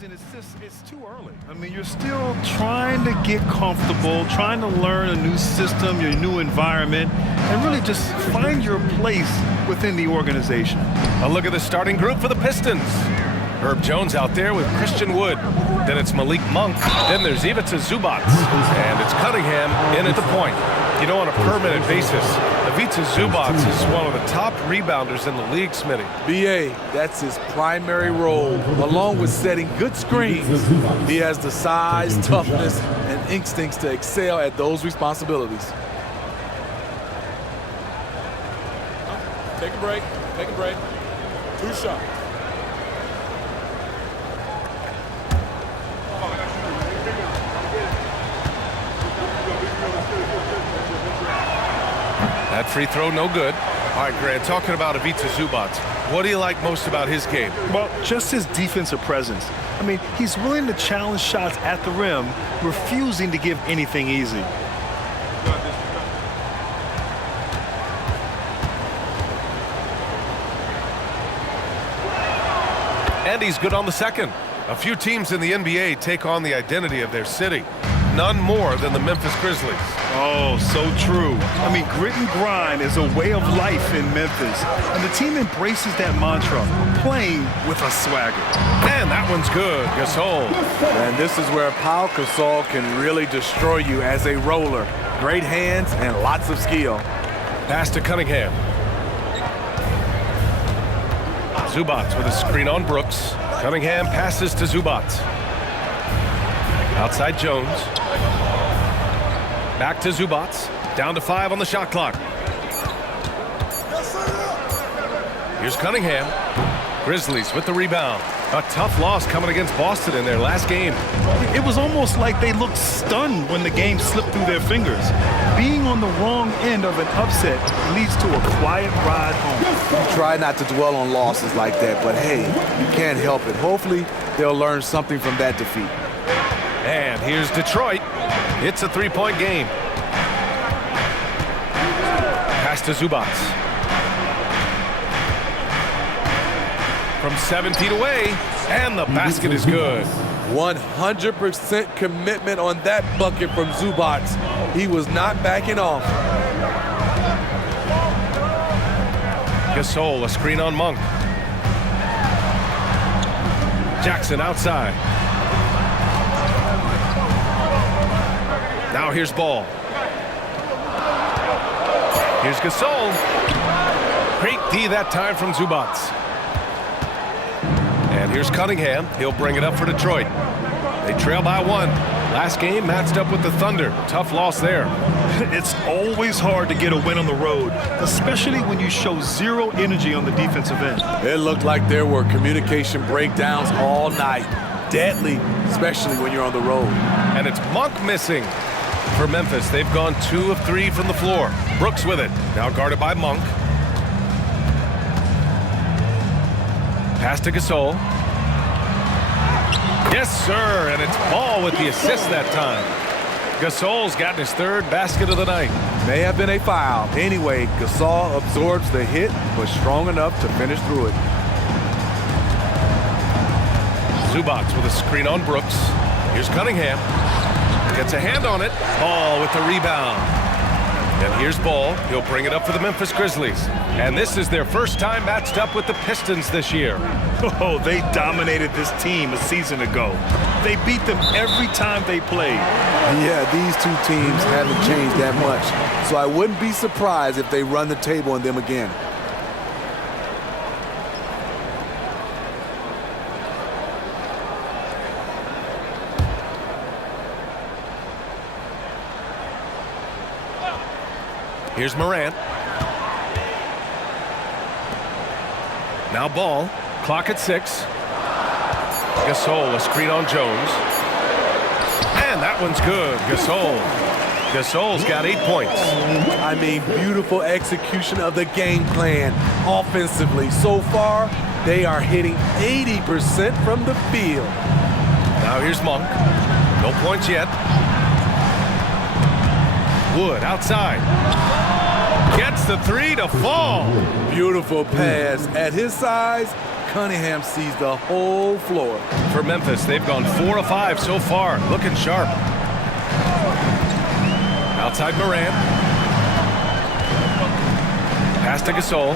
season, it's too early. I mean, you're still trying to get comfortable, trying to learn a new system, your new environment, and really just find your place within the organization. A look at the starting group for the Pistons. Herb Jones out there with Christian Wood. Then it's Malik Monk. Then there's Ivica Zubac. And it's Cunningham in at the point. You know, on a permanent basis, Ivica Zubac is one of the top rebounders in the league, Smitty. BA, that's his primary role, along with setting good screens. He has the size, toughness, and instincts to excel at those responsibilities. Take a break. Take a break. 2 shots. That free throw, no good. All right, Grant, talking about Ivica Zubac, what do you like most about his game? Well, just his defensive presence. I mean, he's willing to challenge shots at the rim, refusing to give anything easy. And he's good on the second. A few teams in the NBA take on the identity of their city. None more than the Memphis Grizzlies. Oh, so true. I mean, grit and grind is a way of life in Memphis. And the team embraces that mantra, playing with a swagger. And that one's good, Gasol. And this is where Pau Gasol can really destroy you as a roller. Great hands and lots of skill. Pass to Cunningham. Zubac with a screen on Brooks. Cunningham passes to Zubac. Outside Jones. Back to Zubac. Down to 5 on the shot clock. Here's Cunningham. Grizzlies with the rebound. A tough loss coming against Boston in their last game. It was almost like they looked stunned when the game slipped through their fingers. Being on the wrong end of an upset leads to a quiet ride home. You try not to dwell on losses like that, but hey, you can't help it. Hopefully, they'll learn something from that defeat. And here's Detroit. It's a 3-point game. Pass to Zubac. From 7 feet away, and the basket is good. 100% commitment on that bucket from Zubac. He was not backing off. Gasol, a screen on Monk. Jackson outside. Now here's Ball. Here's Gasol. Great D that time from Zubac. And here's Cunningham. He'll bring it up for Detroit. They trail by 1. Last game matched up with the Thunder. Tough loss there. It's always hard to get a win on the road, especially when you show zero energy on the defensive end. It looked like there were communication breakdowns all night. Deadly, especially when you're on the road. And it's Monk missing for Memphis. They've gone 2 of 3 from the floor. Brooks with it. Now guarded by Monk. Pass to Gasol. Yes, sir, and it's Ball with the assist that time. Gasol's gotten his 3rd basket of the night. May have been a foul. Anyway, Gasol absorbs the hit, but strong enough to finish through it. Zubac with a screen on Brooks. Here's Cunningham. Gets a hand on it. Ball with the rebound. And here's Ball. He'll bring it up for the Memphis Grizzlies. And this is their first time matched up with the Pistons this year. Oh, they dominated this team a season ago. They beat them every time they played. Yeah, these two teams haven't changed that much. So I wouldn't be surprised if they run the table on them again. Here's Morant. Now Ball. Clock at 6. Gasol, a screen on Jones. And that one's good. Gasol's got 8 points. I mean, beautiful execution of the game plan offensively. So far, they are hitting 80% from the field. Now here's Monk. No points yet. Wood outside. Gets the 3 to fall. Beautiful pass. At his size, Cunningham sees the whole floor. For Memphis, they've gone 4 of 5 so far, looking sharp. Outside Morant. Pass to Gasol.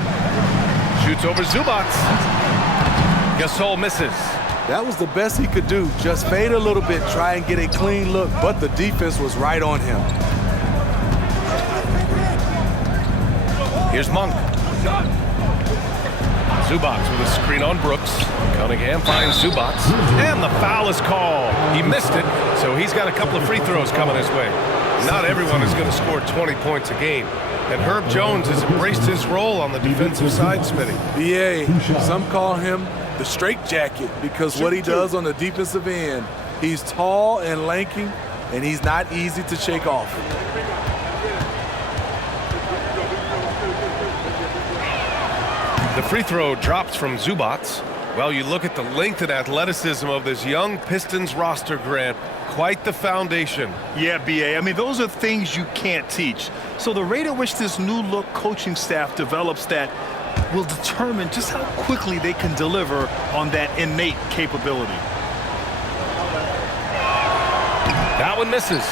Shoots over Zubac. Gasol misses. That was the best he could do. Just fade a little bit, try and get a clean look, but the defense was right on him. Here's Monk. Zubac with a screen on Brooks. Cunningham finds Zubac. And the foul is called. He missed it, so he's got a couple of free throws coming his way. Not everyone is going to score 20 points a game. And Herb Jones has embraced his role on the defensive side, Smitty. BA, some call him the straitjacket because what he does on the defensive end, he's tall and lanky, and he's not easy to shake off. The free throw drops from Zubac. Well, you look at the length and athleticism of this young Pistons roster, Grant. Quite the foundation. Yeah, BA. I mean, those are things you can't teach. So the rate at which this new look coaching staff develops that will determine just how quickly they can deliver on that innate capability. That one misses.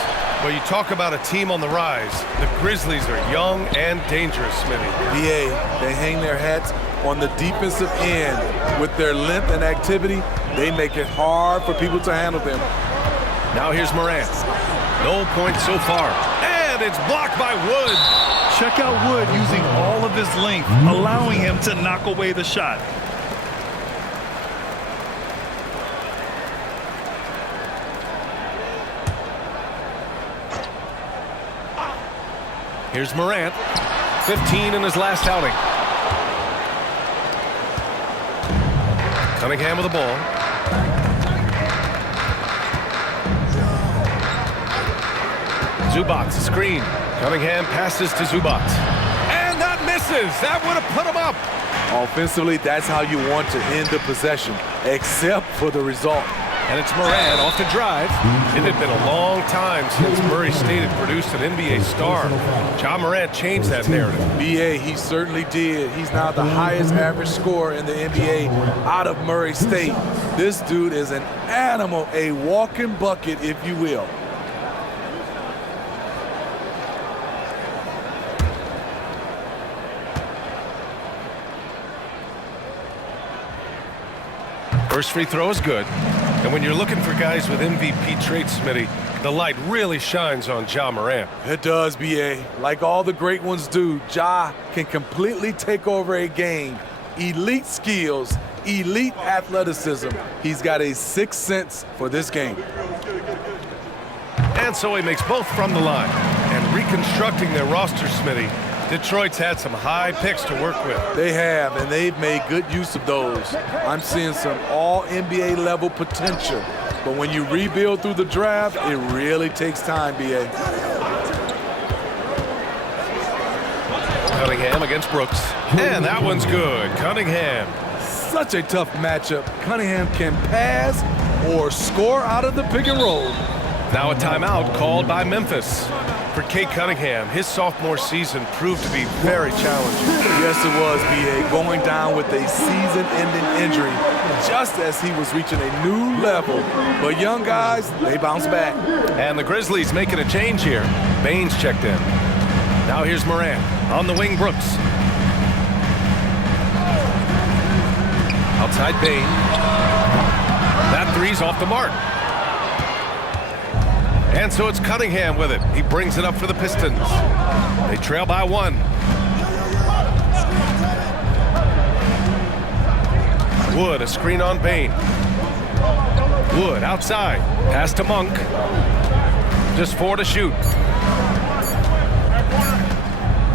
Well, you talk about a team on the rise. The Grizzlies are young and dangerous, Smitty. BA, they hang their hats on the defensive end. With their length and activity, they make it hard for people to handle them. Now here's Morant. No points so far. And it's blocked by Wood. Check out Wood using all of his length, allowing him to knock away the shot. Here's Morant. 15 in his last outing. Cunningham with the ball. Zubac, screen. Cunningham passes to Zubac. And that misses. That would have put him up. Offensively, that's how you want to end the possession, except for the result. And it's Morant off the drive. It had been a long time since Murray State had produced an NBA star. Ja Morant changed that narrative. BA, he certainly did. He's now the highest average scorer in the NBA out of Murray State. This dude is an animal, a walking bucket, if you will. First free throw is good. And when you're looking for guys with MVP traits, Smitty, the light really shines on Ja Morant. It does, BA. Like all the great ones do, Ja can completely take over a game. Elite skills, elite athleticism. He's got a sixth sense for this game. And so he makes both from the line. And reconstructing their roster, Smitty, Detroit's had some high picks to work with. They have, and they've made good use of those. I'm seeing some all-NBA level potential. But when you rebuild through the draft, it really takes time, BA. Cunningham against Brooks. And that one's good. Cunningham. Such a tough matchup. Cunningham can pass or score out of the pick and roll. Now a timeout called by Memphis. For Cade Cunningham, his sophomore season proved to be very challenging. Yes, it was, BA. Going down with a season-ending injury just as he was reaching a new level. But young guys, they bounce back. And the Grizzlies making a change here. Baines checked in. Now here's Morant. On the wing, Brooks. Outside Bain. That three's off the mark. And so it's Cunningham with it. He brings it up for the Pistons. They trail by 1. Wood, a screen on Bain. Wood outside. Pass to Monk. Just 4 to shoot.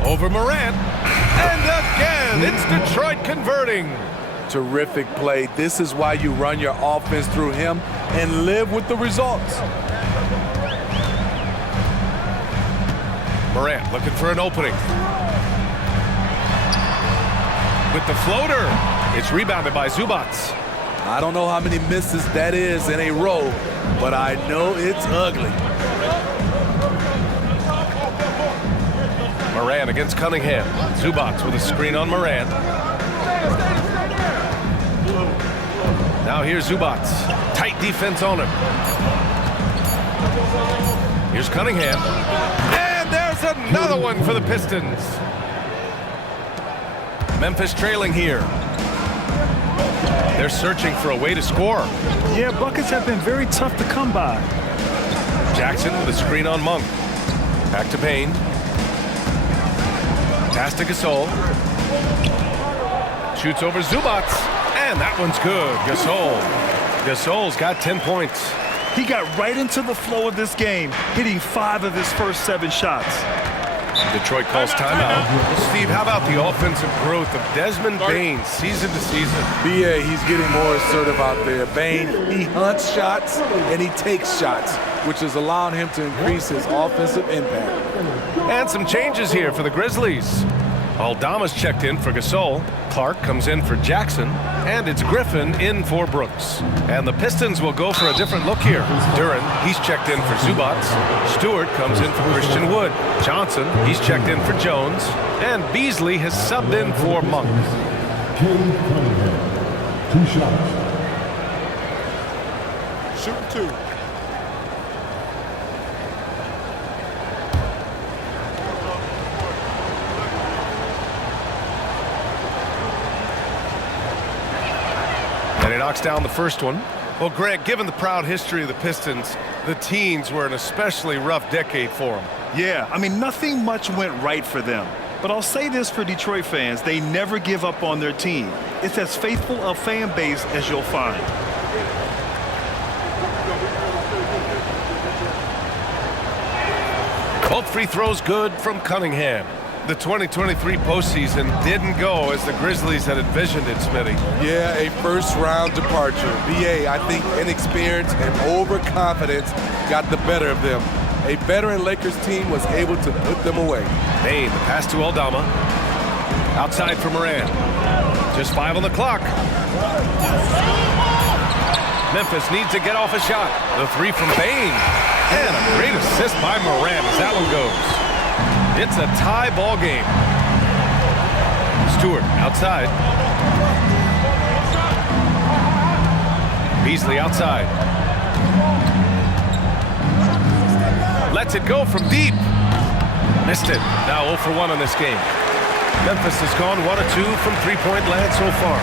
Over Morant. And again, it's Detroit converting. Terrific play. This is why you run your offense through him and live with the results. Morant looking for an opening. With the floater, it's rebounded by Zubac. I don't know how many misses that is in a row, but I know it's ugly. Morant against Cunningham. Zubac with a screen on Morant. Now here's Zubac. Tight defense on him. Here's Cunningham. And there's another one for the Pistons. Memphis trailing here. They're searching for a way to score. Yeah, buckets have been very tough to come by. Jackson with a screen on Monk. Back to Payne. Pass to Gasol. Shoots over Zubac. And that one's good. Gasol's got 10 points. He got right into the flow of this game, hitting 5 of his first 7 shots. Detroit calls timeout. Steve, how about the offensive growth of Desmond Bane season to season? BA, he's getting more assertive out there. Bane, he hunts shots and he takes shots, which is allowing him to increase his offensive impact. And some changes here for the Grizzlies. Aldama's checked in for Gasol. Clark comes in for Jackson. And it's Griffin in for Brooks. And the Pistons will go for a different look here. Duren, he's checked in for Zubac. Stewart comes in for Christian Wood. Johnson, he's checked in for Jones. And Beasley has subbed in for Monk. Cade Cunningham, 2 shots. Shooting 2. And he knocks down the first one. Well, Greg, given the proud history of the Pistons, the teens were an especially rough decade for them. Yeah, I mean, nothing much went right for them. But I'll say this for Detroit fans, they never give up on their team. It's as faithful a fan base as you'll find. Both free throws good from Cunningham. The 2023 postseason didn't go as the Grizzlies had envisioned it, Smitty. Yeah, a first-round departure. BA, I think inexperience and overconfidence got the better of them. A veteran Lakers team was able to put them away. Payne, the pass to Aldama. Outside for Morant. Just 5 on the clock. Memphis needs to get off a shot. The 3 from Payne. And a great assist by Morant as that one goes. It's a tie ball game. Stewart outside. Beasley outside. Lets it go from deep. Missed it. Now 0 for 1 in this game. Memphis has gone 1 of 2 from three-point land so far.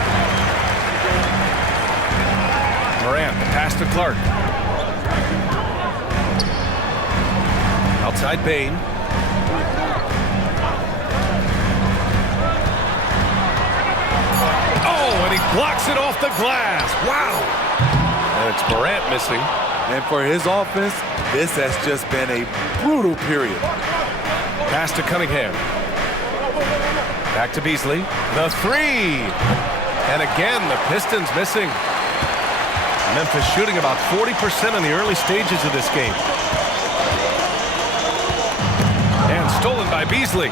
Morant, the pass to Clark. Outside Payne. Oh, and he blocks it off the glass. Wow. And it's Morant missing. And for his offense, this has just been a brutal period. Pass to Cunningham. Back to Beasley. The 3. And again, the Pistons missing. Memphis shooting about 40% in the early stages of this game. And stolen by Beasley.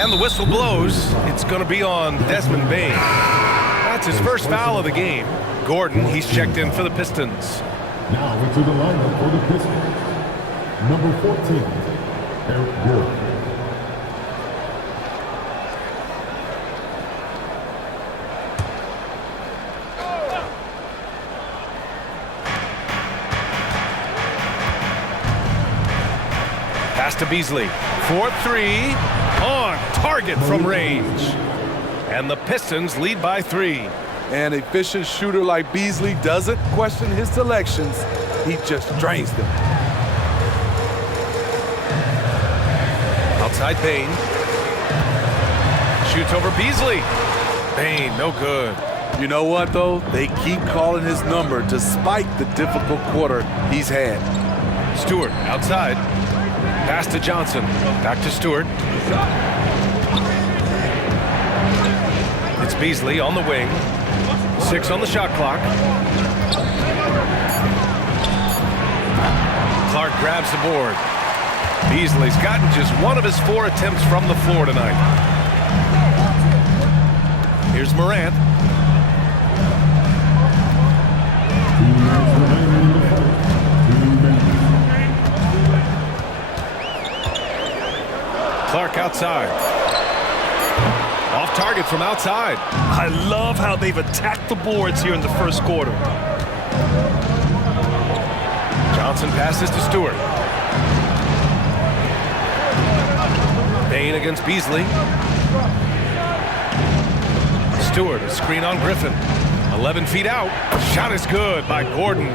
And the whistle blows. It's going to be on Desmond Bane. That's his first foul of the game. Gordon, he's checked in for the Pistons. Now into the lineup for the Pistons. Number 14, Eric Gordon. Pass to Beasley. 4-3. On target from range. And the Pistons lead by 3. An efficient shooter like Beasley doesn't question his selections. He just drains them. Outside Payne. Shoots over Beasley. Payne, no good. You know what, though? They keep calling his number despite the difficult quarter he's had. Stewart outside. Pass to Johnson. Back to Stewart. It's Beasley on the wing. 6 on the shot clock. Clark grabs the board. Beasley's gotten just 1 of his 4 attempts from the floor tonight. Here's Morant. Clark outside. Off target from outside. I love how they've attacked the boards here in the first quarter. Johnson passes to Stewart. Bain against Beasley. Stewart, a screen on Griffin. 11 feet out. Shot is good by Gordon.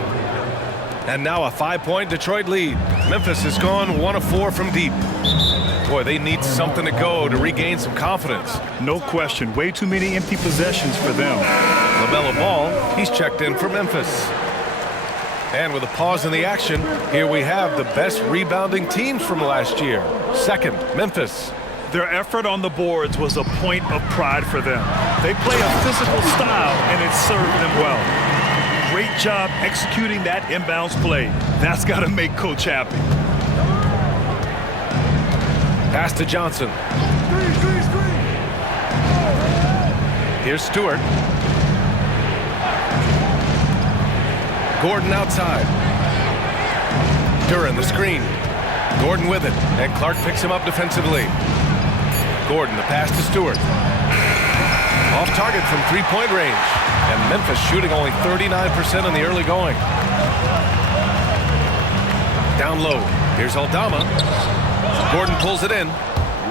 And now a 5-point Detroit lead. Memphis has gone 1 of 4 from deep. Boy, they need something to go to regain some confidence. No question. Way too many empty possessions for them. LaMelo Ball, he's checked in for Memphis. And with a pause in the action, here we have the best rebounding teams from last year. Second, Memphis. Their effort on the boards was a point of pride for them. They play a physical style, and it served them well. Great job executing that inbounds play. That's got to make Coach happy. Pass to Johnson. Here's Stewart. Gordon outside. Duran the screen. Gordon with it, and Clark picks him up defensively. Gordon, the pass to Stewart. Off target from three-point range. And Memphis shooting only 39% in the early going. Down low. Here's Aldama. Gordon pulls it in.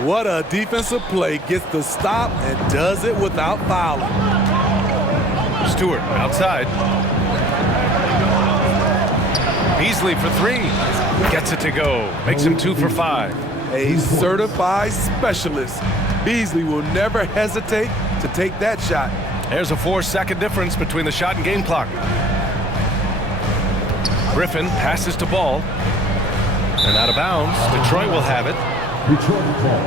What a defensive play. Gets the stop and does it without fouling. Stewart outside. Beasley for 3. Gets it to go. Makes him 2 for 5. A certified specialist. Beasley will never hesitate to take that shot. There's a 4-second difference between the shot and game clock. Griffin passes to Ball. And out of bounds. Detroit will have it. Detroit ball.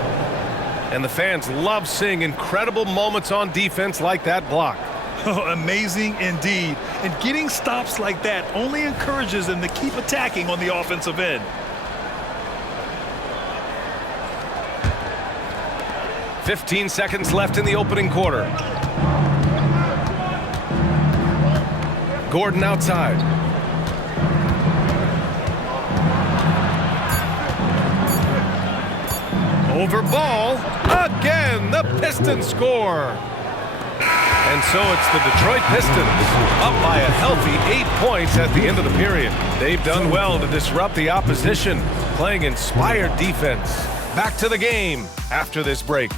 And the fans love seeing incredible moments on defense like that block. Amazing indeed. And getting stops like that only encourages them to keep attacking on the offensive end. "15 seconds left in the opening quarter. Gordon outside. Over Ball. Again, the Pistons score. And so it's the Detroit Pistons up by a healthy 8 points at the end of the period. They've done well to disrupt the opposition, playing inspired defense. Back to the game after this break.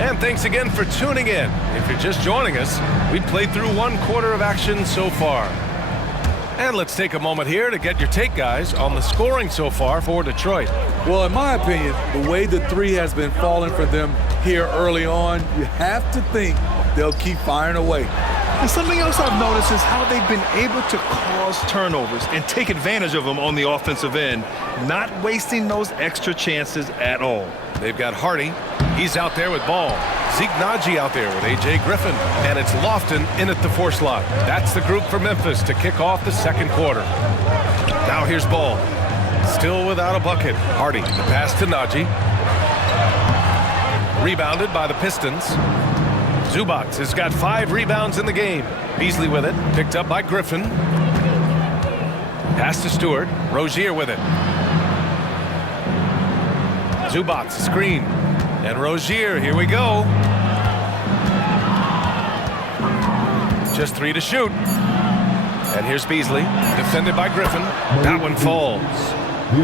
And thanks again for tuning in. If you're just joining us, we played through 1 quarter of action so far. And let's take a moment here to get your take, guys, on the scoring so far for Detroit. Well, in my opinion, the way the 3 has been falling for them here early on, you have to think they'll keep firing away. And something else I've noticed is how they've been able to cause turnovers and take advantage of them on the offensive end, not wasting those extra chances at all. They've got Hardy. He's out there with Ball. Zeke Naji out there with A.J. Griffin. And it's Lofton in at the 4 slot. That's the group for Memphis to kick off the second quarter. Now here's Ball. Still without a bucket. Hardy, the pass to Naji. Rebounded by the Pistons. Zubac has got 5 rebounds in the game. Beasley with it. Picked up by Griffin. Pass to Stewart. Rozier with it. Zubac, screen. And Rozier, here we go. Just 3 to shoot. And here's Beasley, defended by Griffin. That one falls.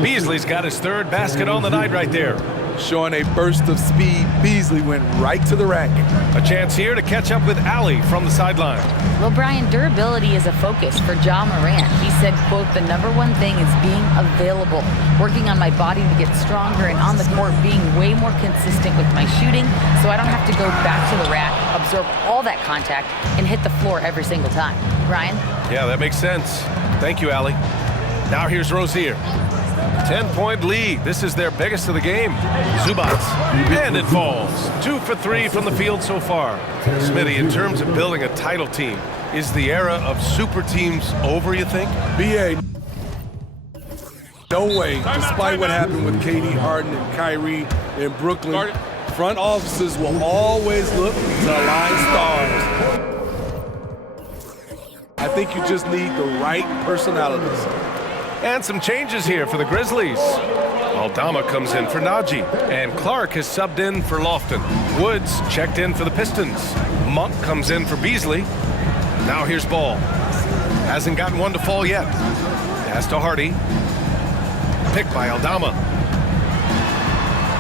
Beasley's got his 3rd basket on the night right there. Showing a burst of speed, Beasley went right to the rack. A chance here to catch up with Allie from the sideline. Well, Brian, durability is a focus for Ja Morant. He said, quote, "The #1 thing is being available, working on my body to get stronger, and on the court being way more consistent with my shooting so I don't have to go back to the rack, absorb all that contact, and hit the floor every single time." Brian? Yeah, that makes sense. Thank you, Allie. Now here's Rozier. 10-point lead. This is their biggest of the game. Zubac. And it falls. 2 for 3 from the field so far. Smitty, in terms of building a title team, is the era of super teams over, you think? BA, No way. Despite what happened with Cade, Harden, and Kyrie in Brooklyn, front offices will always look to align stars. I think you just need the right personalities. And some changes here for the Grizzlies. Aldama comes in for Najee, and Clark has subbed in for Lofton. Woods checked in for the Pistons. Monk comes in for Beasley. Now here's Ball. Hasn't gotten one to fall yet. Pass to Hardy. Picked by Aldama.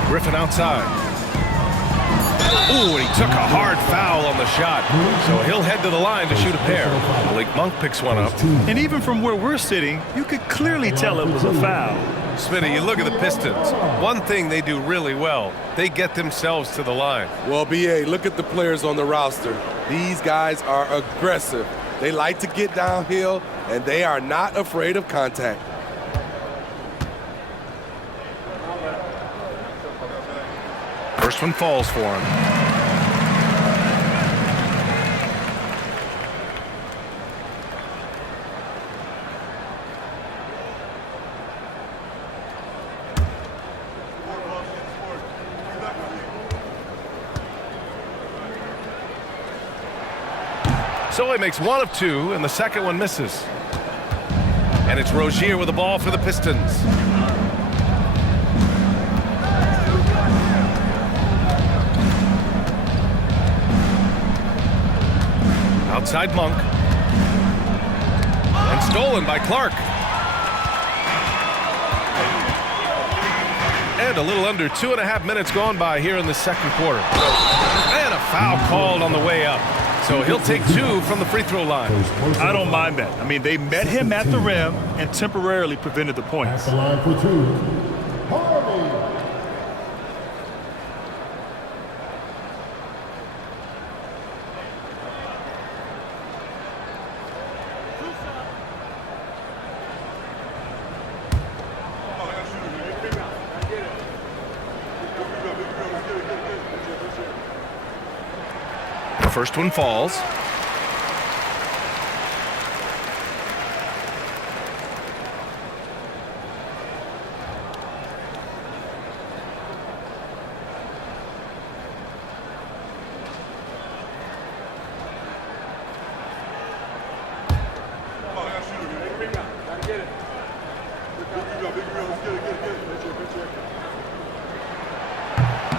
Griffin outside. Ooh, and he took a hard foul on the shot. So he'll head to the line to shoot a pair. Malik Monk picks one up. And even from where we're sitting, you could clearly tell it was a foul. Smitty, you look at the Pistons. One thing they do really well, they get themselves to the line. Well, BA, look at the players on the roster. These guys are aggressive. They like to get downhill, and they are not afraid of contact. First one falls for him. So he makes one of two, and the second one misses. And it's Rozier with the ball for the Pistons. Outside Monk. And stolen by Clark. And a little under 2.5 minutes gone by here in the second quarter. And a foul called on the way up. So he'll take two from the free throw line. I don't mind that. I mean, they met him at the rim and temporarily prevented the points. At the line for two, Hardy. The first one falls.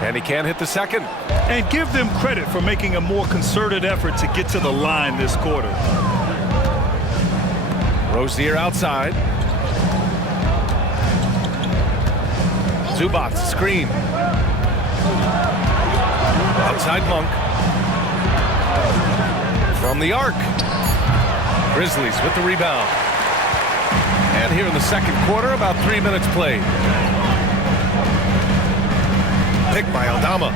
And he can't hit the second. And give them credit for making a more concerted effort to get to the line this quarter. Rozier outside. Zubac screen. Outside Monk. From the arc. Grizzlies with the rebound. And here in the second quarter, about 3 minutes played. Picked by Aldama.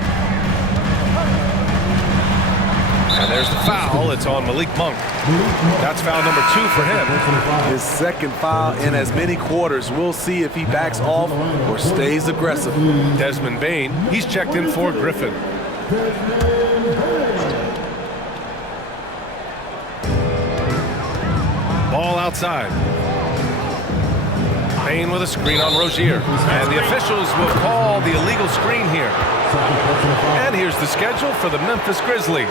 And there's the foul. It's on Malik Monk. That's foul number 2 for him. His second foul in as many quarters. We'll see if he backs off or stays aggressive. Desmond Bane, he's checked in for Griffin. Ball outside. Bane with a screen on Rozier. And the officials will call the illegal screen here. And here's the schedule for the Memphis Grizzlies.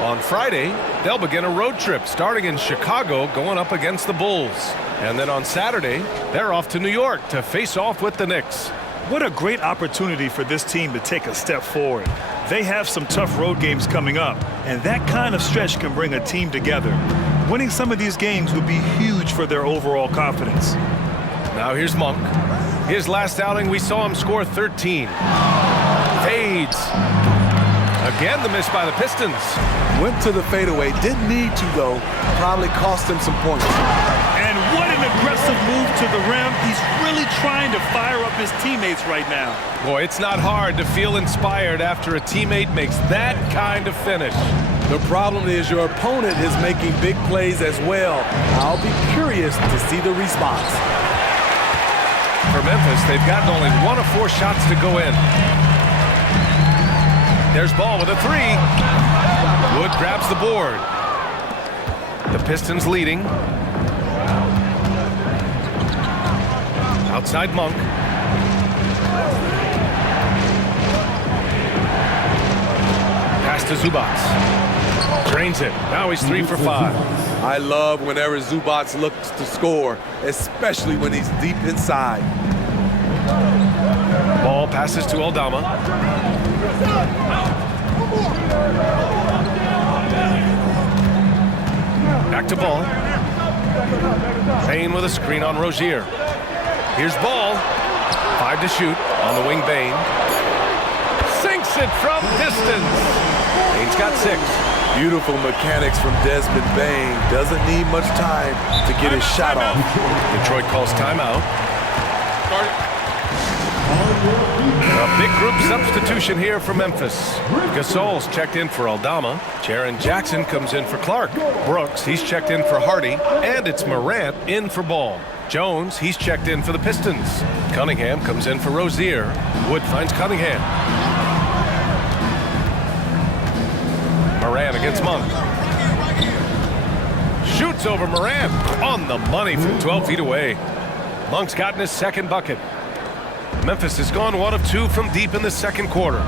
On Friday, they'll begin a road trip starting in Chicago going up against the Bulls. And then on Saturday, they're off to New York to face off with the Knicks. What a great opportunity for this team to take a step forward. They have some tough road games coming up, and that kind of stretch can bring a team together. Winning some of these games would be huge for their overall confidence. Now here's Monk. His last outing, we saw him score 13. Fades. Again, the miss by the Pistons. Went to the fadeaway. Didn't need to, though. Probably cost him some points. And what an aggressive move to the rim. He's really trying to fire up his teammates right now. Boy, it's not hard to feel inspired after a teammate makes that kind of finish. The problem is your opponent is making big plays as well. I'll be curious to see the response. For Memphis, they've gotten only 1 of 4 shots to go in. There's Ball with a 3. Wood grabs the board. The Pistons leading. Outside Monk. Pass to Zubats. Drains it. Now he's 3 for 5. I love whenever Zubats looks to score, especially when he's deep inside. Ball passes to Aldama. Back to Ball. Bain with a screen on Rozier. Here's Ball. 5 to shoot on the wing. Bain sinks it from distance. Bain's got 6. Beautiful mechanics from Desmond Bain. Doesn't need much time to get his shot off. Detroit calls timeout. A big group substitution here for Memphis. Gasol's checked in for Aldama. Jaren Jackson comes in for Clark. Brooks, he's checked in for Hardy. And it's Morant in for Ball. Jones, he's checked in for the Pistons. Cunningham comes in for Rozier. Wood finds Cunningham. Morant against Monk. Shoots over Morant. On the money from 12 feet away. Monk's gotten his second bucket. Memphis has gone 1 of 2 from deep in the second quarter.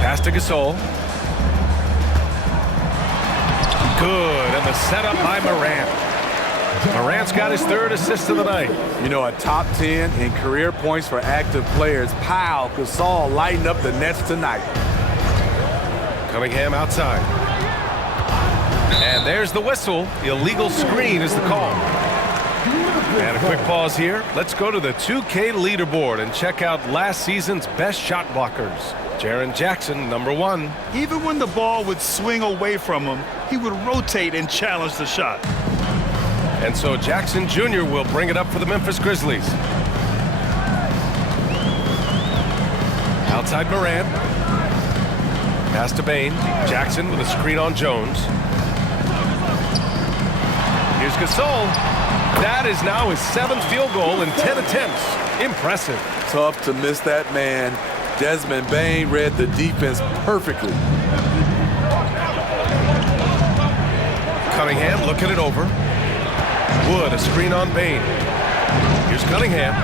Pass to Gasol. Good, and the setup by Morant. Morant's got his 3rd assist of the night. You know, a top 10 in career points for active players. Pow, Gasol lighting up the Nets tonight. Cunningham outside. And there's the whistle. Illegal screen is the call. And a quick pause here. Let's go to the 2K leaderboard and check out last season's best shot blockers. Jaren Jackson, number 1. Even when the ball would swing away from him, he would rotate and challenge the shot. And so Jackson Jr. will bring it up for the Memphis Grizzlies. Outside Morant. Pass to Bain. Jackson with a screen on Jones. Here's Gasol. That is now his 7th field goal in 10 attempts. Impressive. Tough to miss that man. Desmond Bain read the defense perfectly. Cunningham looking it over. Wood, a screen on Bain. Here's Cunningham.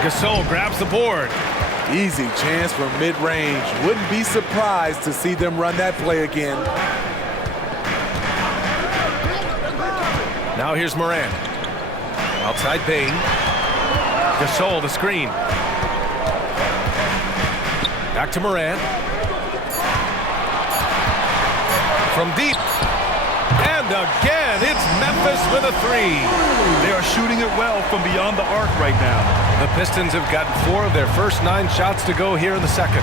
Gasol grabs the board. Easy chance from mid-range. Wouldn't be surprised to see them run that play again. Now here's Morant. Outside Bain. Gasol, the screen. Back to Morant. From deep. And again, it's Memphis with a 3. They are shooting it well from beyond the arc right now. The Pistons have gotten 4 of their first 9 shots to go here in the second.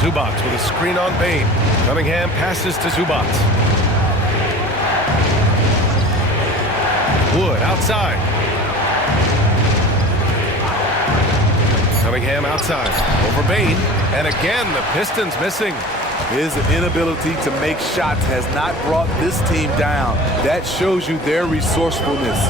Zubats with a screen on Bain. Cunningham passes to Zubats. Wood outside. Cunningham outside. Over Bain. And again, the Pistons missing. His inability to make shots has not brought this team down. That shows you their resourcefulness.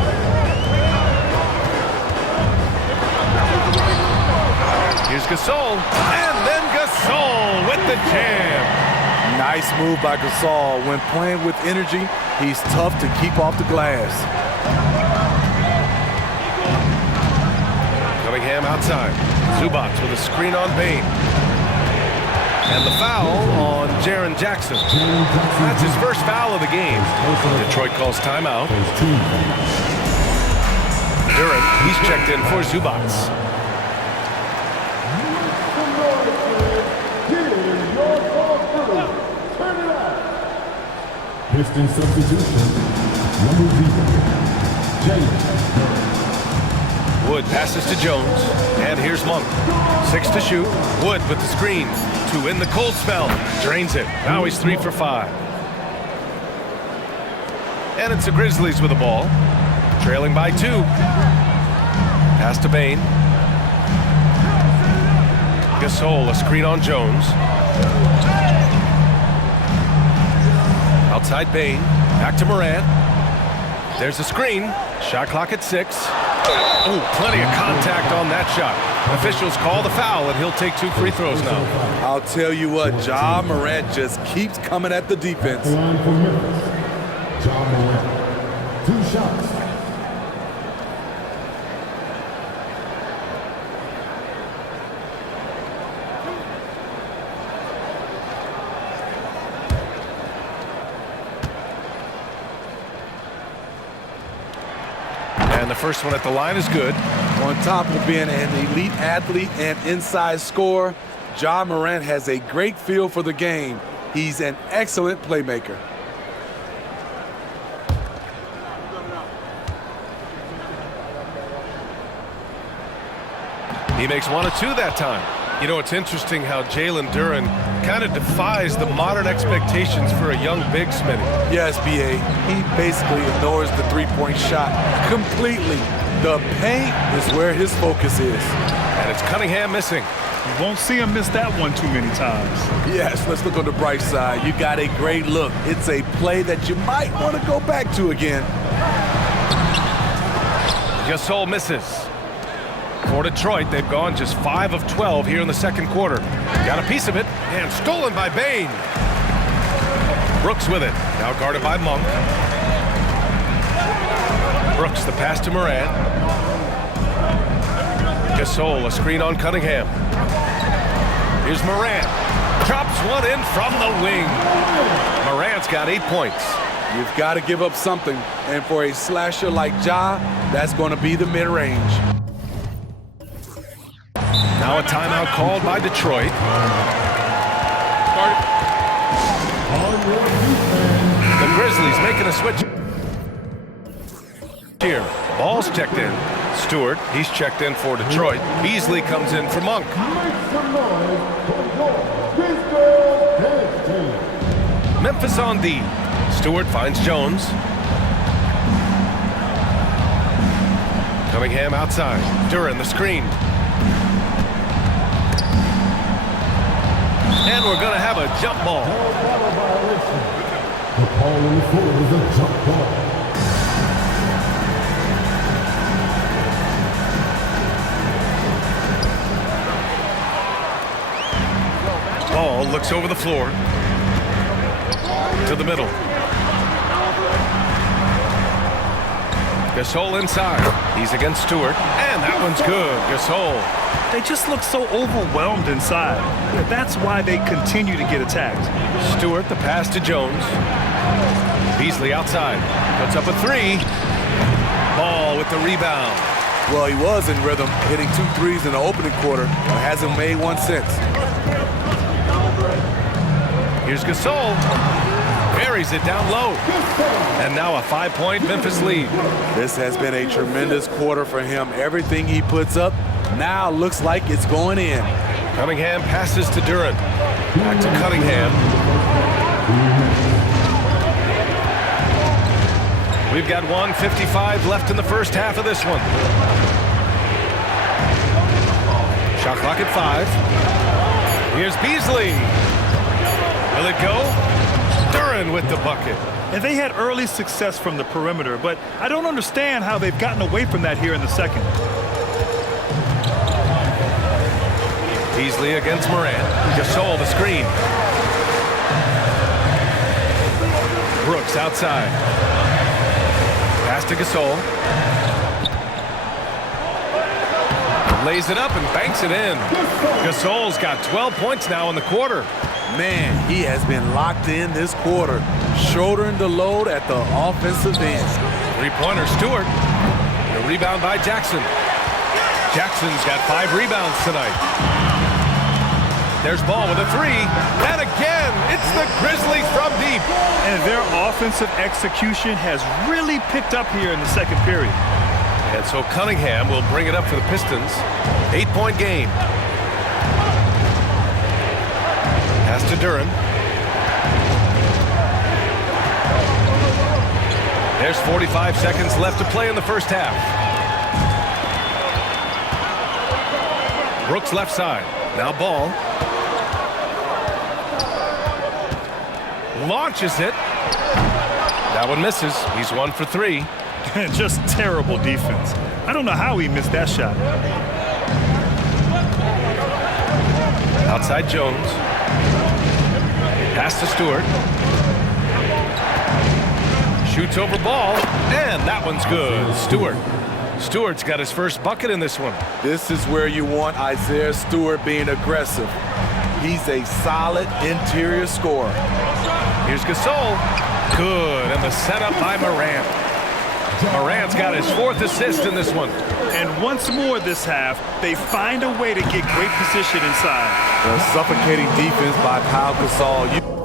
Here's Gasol. And then Gasol with the jam. Nice move by Gasol. When playing with energy, he's tough to keep off the glass. Cunningham outside. Zubats with a screen on Bain. And the foul on Jaren Jackson. That's his first foul of the game. Detroit calls timeout. Duran, he's checked in for Zubats. Piston substitution, number 0, James. Wood passes to Jones. And here's Monk. 6 to shoot. Wood with the screen. To win the cold spell. Drains it. Now he's 3 for 5. And it's the Grizzlies with the ball. Trailing by 2. Pass to Bain. Gasol, a screen on Jones. Outside Bain. Back to Morant. There's a screen. Shot clock at 6. Oh, plenty of contact on that shot. Officials call the foul, and he'll take 2 free throws now. I'll tell you what, Ja Morant just keeps coming at the defense. Line for Memphis, Ja Morant. 2 shots. And the first one at the line is good. On top of being an elite athlete and inside scorer, Ja Morant has a great feel for the game. He's an excellent playmaker. He makes 1 of 2 that time. You know, it's interesting how Jalen Duren kind of defies the modern expectations for a young big, Smitty. Yes, B.A. He basically ignores the three-point shot completely. The paint is where his focus is. And it's Cunningham missing. You won't see him miss that one too many times. Yes, let's look on the bright side. You got a great look. It's a play that you might want to go back to again. Gasol misses. For Detroit, they've gone just 5 of 12 here in the second quarter. Got a piece of it, and stolen by Bane. Brooks with it, now guarded by Monk. Brooks, the pass to Morant. Gasol, a screen on Cunningham. Here's Morant. Drops one in from the wing. Morant's got 8 points. You've got to give up something, and for a slasher like Ja, that's going to be the mid-range. Now a timeout called by Detroit. The Grizzlies making a switch here. Ball's checked in. Stewart, he's checked in for Detroit. Beasley comes in for Monk. Memphis on D. Stewart finds Jones. Cunningham outside. Duren the screen. And we're going to have a jump ball. The call on the floor is a jump ball. Ball looks over the floor. To the middle. Gasol inside. He's against Stewart. And that one's good. Gasol. They just look so overwhelmed inside. That's why they continue to get attacked. Stewart, the pass to Jones. Beasley outside. Puts up a 3. Ball with the rebound. Well, he was in rhythm, hitting 2 threes in the opening quarter, but hasn't made one since. Here's Gasol. Buries it down low. And now a 5-point Memphis lead. This has been a tremendous quarter for him. Everything he puts up now looks like it's going in. Cunningham passes to Duren. Back to Cunningham. We've got 1:55 left in the first half of this one. Shot clock at 5. Here's Beasley. Will it go? Duren with the bucket. And they had early success from the perimeter, but I don't understand how they've gotten away from that here in the second. Beasley against Morant. Gasol the screen. Brooks outside. Pass to Gasol. Lays it up and banks it in. Gasol's got 12 points now in the quarter. Man, he has been locked in this quarter, shouldering the load at the offensive end. Three-pointer Stewart. The rebound by Jackson. Jackson's got 5 rebounds tonight. There's Ball with a 3. And again, it's the Grizzlies from deep. And their offensive execution has really picked up here in the second period. And so Cunningham will bring it up for the Pistons. 8-point game. Pass to Duren. There's 45 seconds left to play in the first half. Brooks left side. Now Ball. Launches it. That one misses. He's 1 for 3. Just terrible defense. I don't know how he missed that shot. Outside Jones. Pass to Stewart. Shoots over ball, and that one's good. Stewart's got his first bucket in this one. This is where you want Isaiah Stewart being aggressive. He's a solid interior scorer. Here's Gasol. Good, and the setup by Morant. Morant's got his 4th assist in this one. And once more this half, they find a way to get great position inside. The suffocating defense by Pau Gasol.